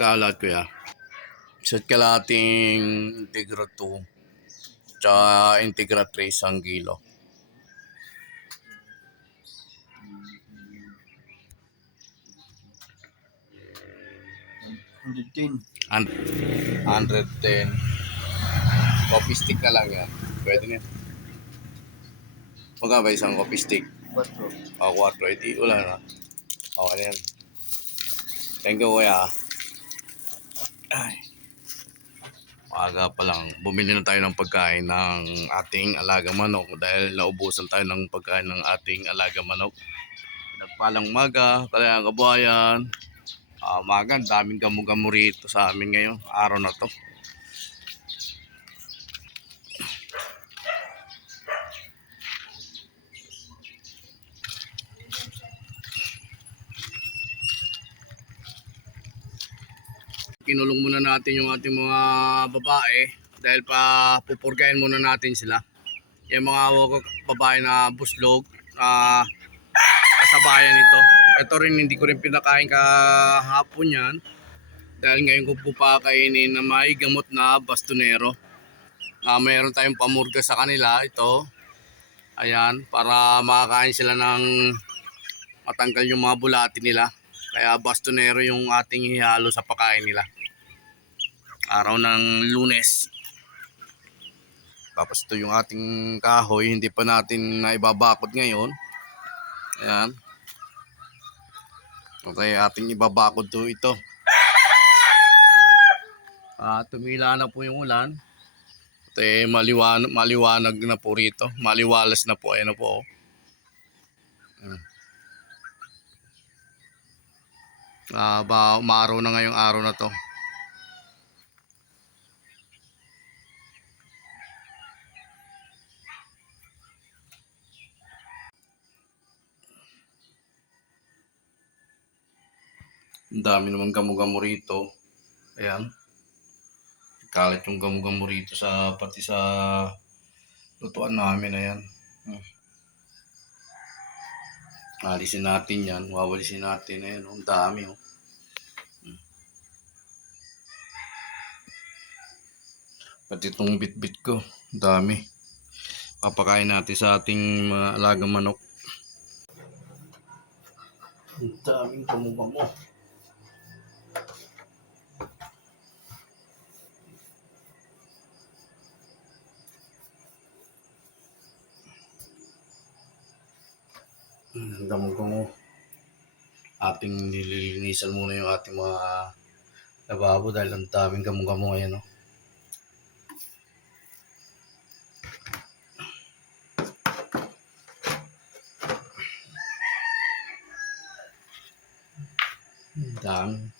Magkalat kuya. Isa't kalating Integra 2 tsaka Integra 3 isang kilo. $110. Coffee stick na lang yan. Pwede na yan. Magkano ba isang coffee stick? 4. O, 4. Edi, wala na. Okay na yan. Thank you kuya. Ay. Maaga pa lang. Bumili na tayo ng pagkain ng ating alaga manok dahil naubusan tayo ng pagkain ng ating alaga manok. Nagpalang maga, talagang kabuhayan. Maga, daming gamo-gamo rito sa amin ngayon. Araw na to. Kinulong muna natin yung ating mga babae dahil pupurgayin muna natin sila. Yung mga babae na buslog kasabayan nito. Ito rin hindi ko rin pinakain kahapon yan dahil ngayon ko po pakainin na may gamot na bastonero. Mayroon tayong pamurga sa kanila ito. Ayan, para makakain sila ng matanggal yung mga bulati nila. Kaya bastonero yung ating ihalo sa pakain nila. Araw ng Lunes. Tapos ito yung ating kahoy, hindi pa natin naibabakod ngayon. Ayan. Okay, ating ibabakod to ito. Tumila na po yung ulan. Ito maliwanag na po rito. Maliwalas na po. Ayan na po. Umaraw na ngayong araw na to. Ang dami naman gamo-gamo rito. Ayan. Kalat yung gamo-gamo rito pati sa lutuan namin. Ayan. Alisin natin yan. Wawalisin natin. Ayan. Ang dami. Pati itong bit-bit ko. Ang dami. Papakain natin sa ating mga alagang manok. Ang daming gamo-gamo. Ang gamo-gamo. Ating nililinisan muna yung ating mga lababo dahil ang daming gamo-gamo ngayon. No? Ang dami.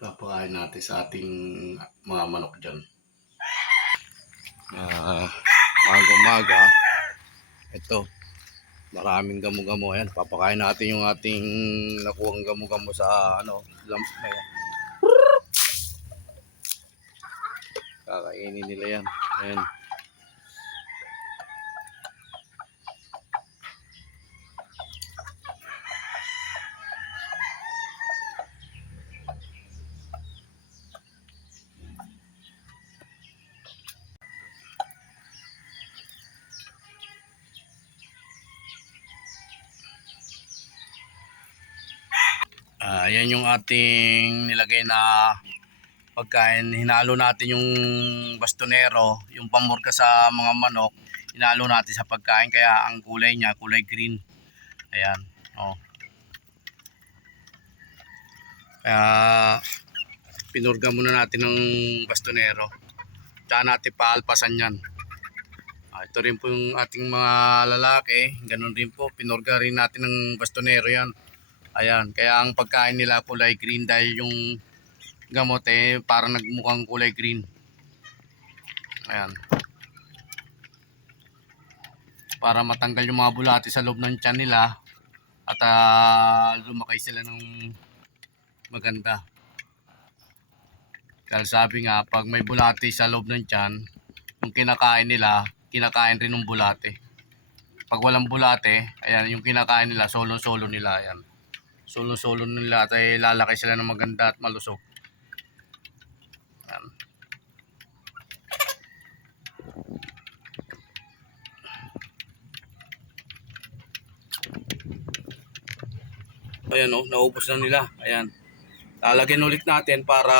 Papakain natin sa ating mga manok dyan. Umaga-umaga Ito, maraming gamo-gamo. Ayan, papakain natin yung ating nakuhang gamo-gamo sa ano, lamp na yan. Kakainin nila yan. Ayan. Ayan yung ating nilagay na pagkain. Hinalo natin yung bastonero, yung pamurka sa mga manok. Hinalo natin sa pagkain kaya ang kulay niya, kulay green. Ayan. Oh. Kaya pinurga muna natin ng bastonero. Tsaka natin paalpasan yan. Ito rin po yung ating mga lalaki. Ganun rin po. Pinurga rin natin ng bastonero yan. Ayan. Kaya ang pagkain nila kulay green dahil yung gamot parang nagmukhang kulay green. Ayan. Para matanggal yung mga bulati sa loob ng tiyan nila at lumakay sila ng maganda. Dahil sabi nga, pag may bulati sa loob ng tiyan, yung kinakain nila, kinakain rin ng bulati. Pag walang bulate, ayan, yung kinakain nila, solo-solo nila, ayan. Solo-solo nila at lalaki sila ng maganda at malusog. Ayan. Ayan o, naubos na nila. Ayan. Lalagyan ulit natin para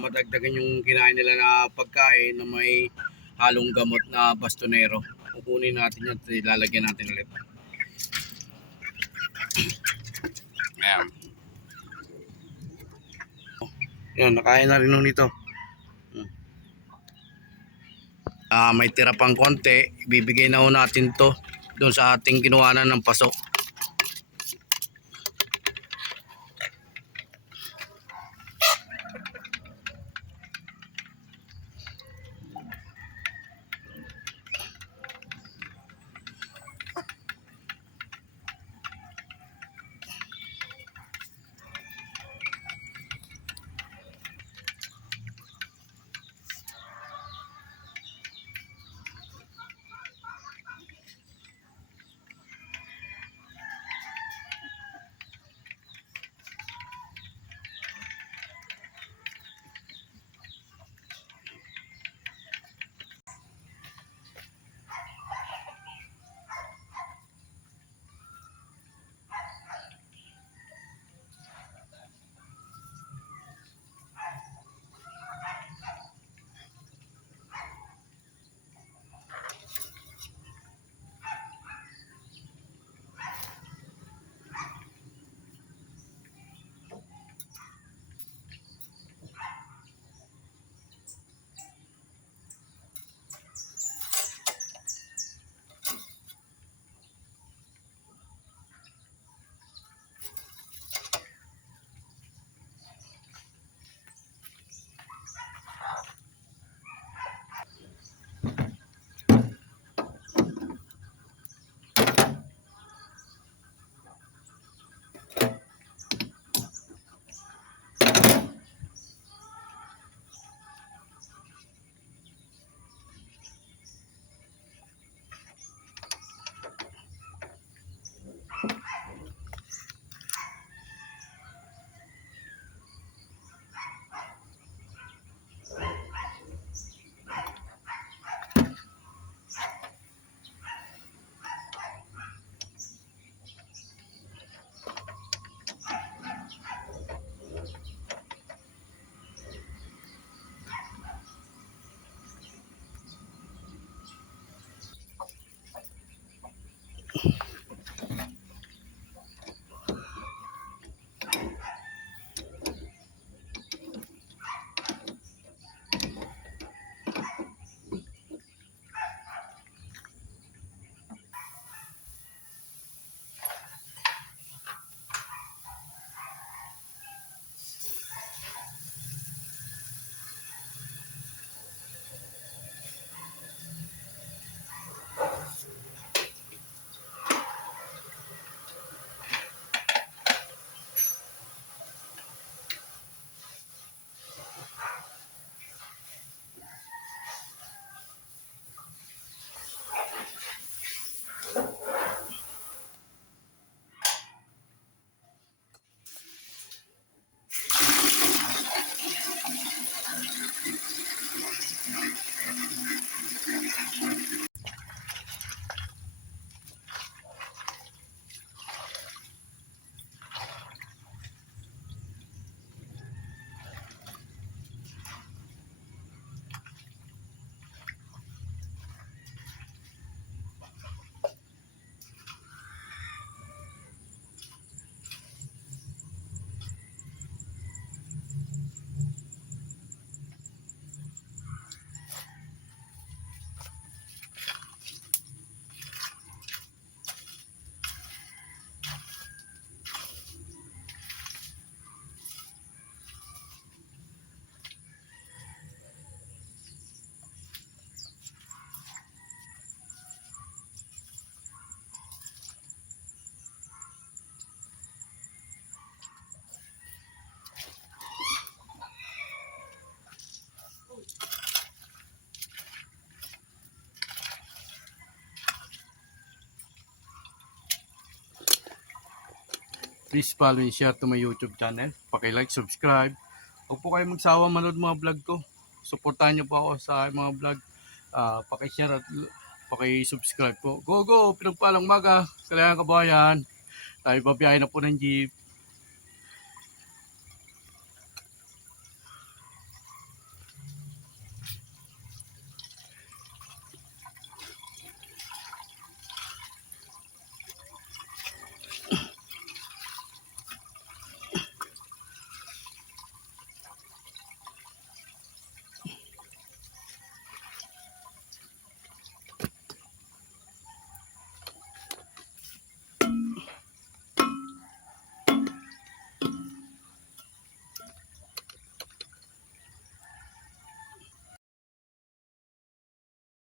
madagdagan yung kinain nila na pagkain na may halong gamot na bastonero. Kukunin natin yan at ilalagyan natin ulit. Ayan. Ayan, nakain na rin nun ito. May tira pang konti. Bibigay na ho natin to doon sa ating kinuhanan ng paso. Please follow and share to my YouTube channel. Paki-like, subscribe. Huwag po kayo magsawa manood mga vlog ko. Suportahan niyo po ako sa mga vlog. Paki-share at paki-subscribe po. Go, go! Pinagpalang maga. Kailangan kabayan. Tayo pabiyahin na po ng jeep.